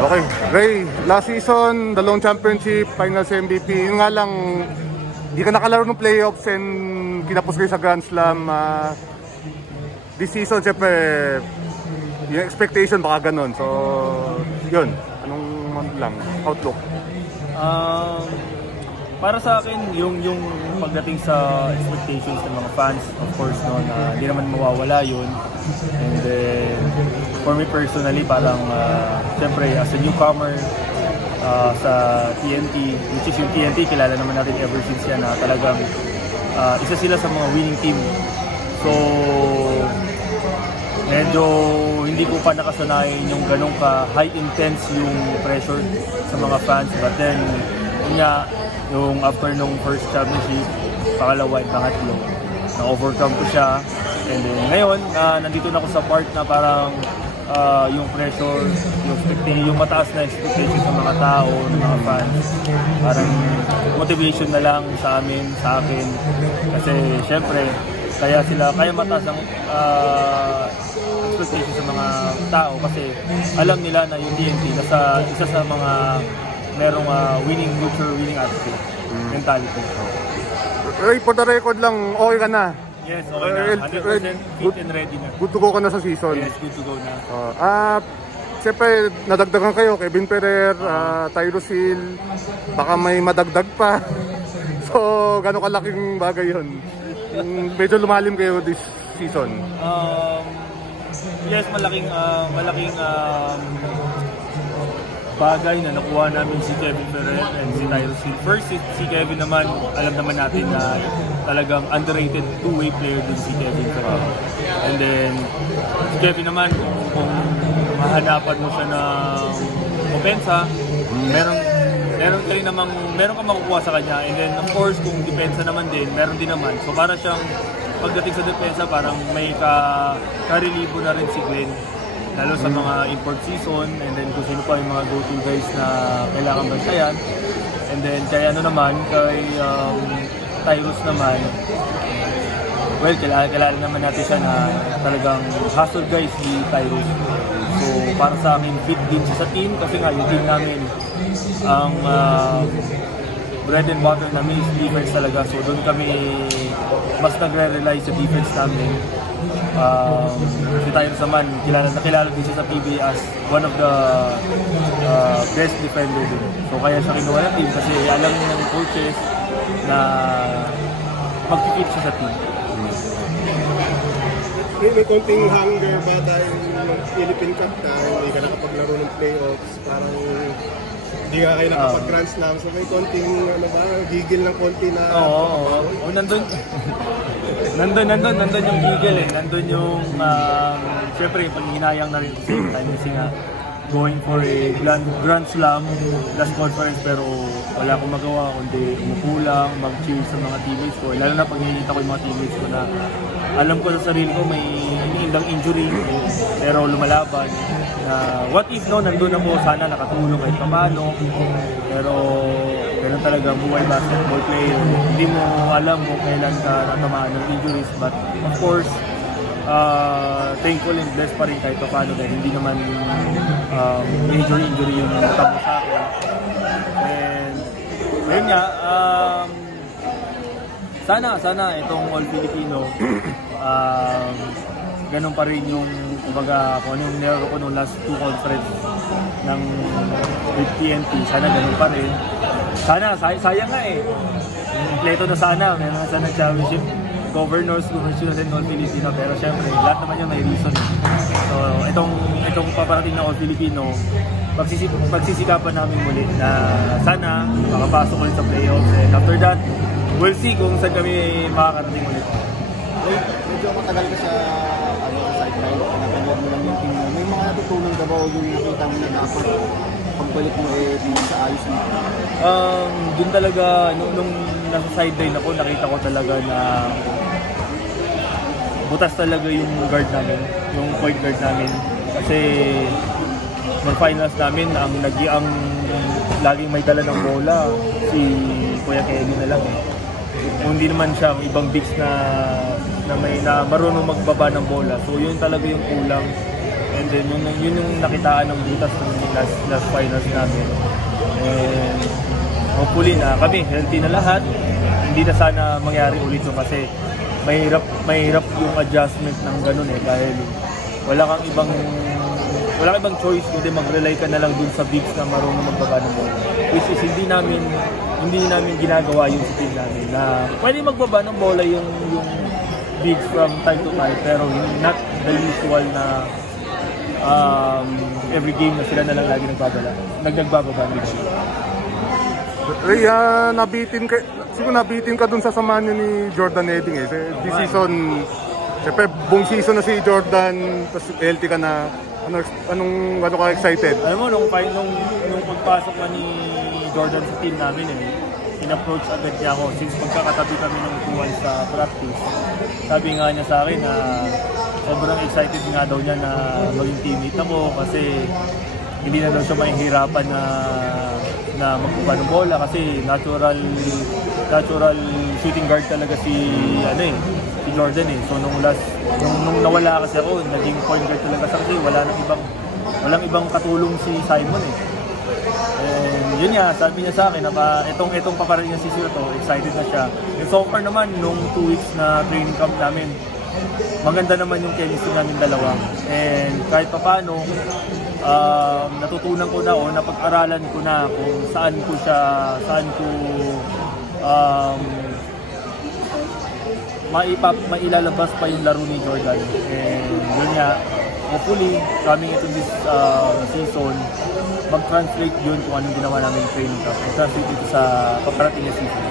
Okay, Ray, last season, dalawang championship, finals MVP. Yun nga lang, di ka nakalaro ng playoffs and kinapos kayo sa Grand Slam. This season, syempre, yung expectation baka ganun. So, yun, anong lang, outlook? Para sa akin, yung pagdating sa expectations ng mga fans, of course, no, na hindi naman mawawala yun. And then, for me personally, parang, siyempre, as a newcomer sa TNT, which is yung TNT, kilala naman natin ever since yan na talagang isa sila sa mga winning team. So, medyo hindi ko pa nakasanayan yung ganong ka-high intense yung pressure sa mga fans. But then, yung after nung first championship, pangalawa at pangatlo, na-overcome ko siya. And then ngayon, nandito na ako sa part na parang yung pressure, yung mataas na expectation sa mga tao, ng mga fans, parang motivation na lang sa akin. Kasi syempre, kaya mataas ang expectation sa mga tao kasi alam nila na yung TNT nasa isa sa mga merong winning culture, winning attitude, mentality. Ray, for the record lang, okay ka na? Yes, okay na. 100% fit and ready na. Good to go ka na sa season? Yes, good to go na. Siyempre, nadagdagan kayo, Kevin Ferrer, Tyrus Hill, baka may madagdag pa. So, gano'ng kalaking bagay yun? Medyo lumalim kayo this season? Yes, malaking bagay na nakuha namin si Kevin Ferrer and si Tyrus Hill. First, si Kevin naman, alam naman natin na talagang underrated two-way player din si Kevin Ferrer. And then, si Kevin naman, kung mahanapan mo siya ng opensa, meron kang makukuha sa kanya. And then, of course, kung depensa naman din, meron din naman. So, para siyang, pagdating sa depensa, parang may karelibo na rin si Glenn. Lalo sa mga import season, and then kung sino pa yung mga go-to guys na kailangan bantayan. And then kay Tyrus naman, well, kilala naman natin siya na talagang hustle guys ni Tyrus. So para sa akin, fit din siya sa team kasi nga yung team namin, ang bread and butter namin is defense talaga. So doon kami mas nagre-rely sa defense namin. Si Tyrus naman, kilala din siya sa PBA as one of the best defender din. So kaya siya kinuha ng team kasi alam niya ng coaches na mag-fit siya sa team. May konting hunger ba dahil Philippine Cup na hindi ka nakapaglaro ng playoffs, parang hindi ka kayo nakapag-Grand Slam, so may konting gigil ng konti na nandun yung gigil nandun yung syempre yung panghinayang na rin kasi nga going for a Grand Slam last conference, pero wala akong magawa kundi umupo lang, mag-cheer sa mga teammates ko, lalo na pag hinihita ko yung mga teammates ko na alam ko sa sarili ko may iniindang injury pero lumalaban. What if nandun ako, sana nakatulong kahit paano, pero ganun talaga buhay basketball player, hindi mo alam kung kailan ka natamaan ng injuries. But of course, thankful and blessed pa rin kahit paano dahil hindi naman major injury yung natamo sa akin. And ayun nga, sana itong All Filipino ganun pa rin yung kumbaga kung ano yung nilaro ko nung last two conference ng TNT, sana ganun pa rin. Sayang nga kompleto na sana, meron na sana championship, governors, and All Filipino, pero syempre lahat naman yun may reason. So itong paparating na All Filipino, pagsisikapan namin muli na sana makapasok ulit sa playoffs, and after that we'll see kung saan kami makakarating ulit. Medyo matagal ka sa sideline, pinapanood mo lang yung team mo. May mga natutunan ka ba o yung nakita mo na dapat pagbalik mo sa ayos mo? Doon talaga, nung nasa sideline ako, nakita ko talaga na butas talaga yung guard namin, yung point guard namin. Kasi nung finals namin, ang laging may dala ng bola, si Kuya Kelly na lang Hindi naman siya ibang bigs na marunong magbaba ng bola. So yun talaga yung kulang. and then yun yung nakitaan ng butas ng last finals namin. And hopefully na kami healthy na lahat. Hindi na sana mangyari ulit yun kasi mahirap yung adjustment ng ganun dahil wala kang ibang choice kundi mag-rely ka na lang dun sa bigs na marunong magbaba ng bola. Which is hindi namin ginagawa yung sa team namin na pwede magbaba ng bola yung bigs from time to time pero not the usual na every game na sila na lang lagi nagbababa ng bigs. Ray, nabitin ka dun sa samahan nyo ni Jordan Edding This season, siyempre buong season na si Jordan, tapos LT ka na. Ano ka excited? Alam mo, nung pagpasok na ni Jordan sa team namin in-approach agad niya ako since magkakatabi kami ng upuan sa practice. Sabi nga niya sa akin na sobrang excited nga daw niya na maging teammate ako kasi hindi na daw siya mahihirapan na magkuha ng bola kasi natural shooting guard talaga si Jordan So nung nawala kasi ako, naging point guard talaga kasi walang ibang katulong si Simon And yun nga, sabi niya sa akin na itong paparating ng season na to, excited na siya. And so far naman, nung 2 weeks na training camp namin, maganda naman yung chemistry namin dalawa. And kahit pa paano, natutunan ko na o napag-aralan ko na kung saan ko mailalabas pa yung laro ni Jordan. And yun nga, hopefully, coming into this season, mag-translate yun kung anong ginawa namin training camp. Mag-translate ito sa paparating na season.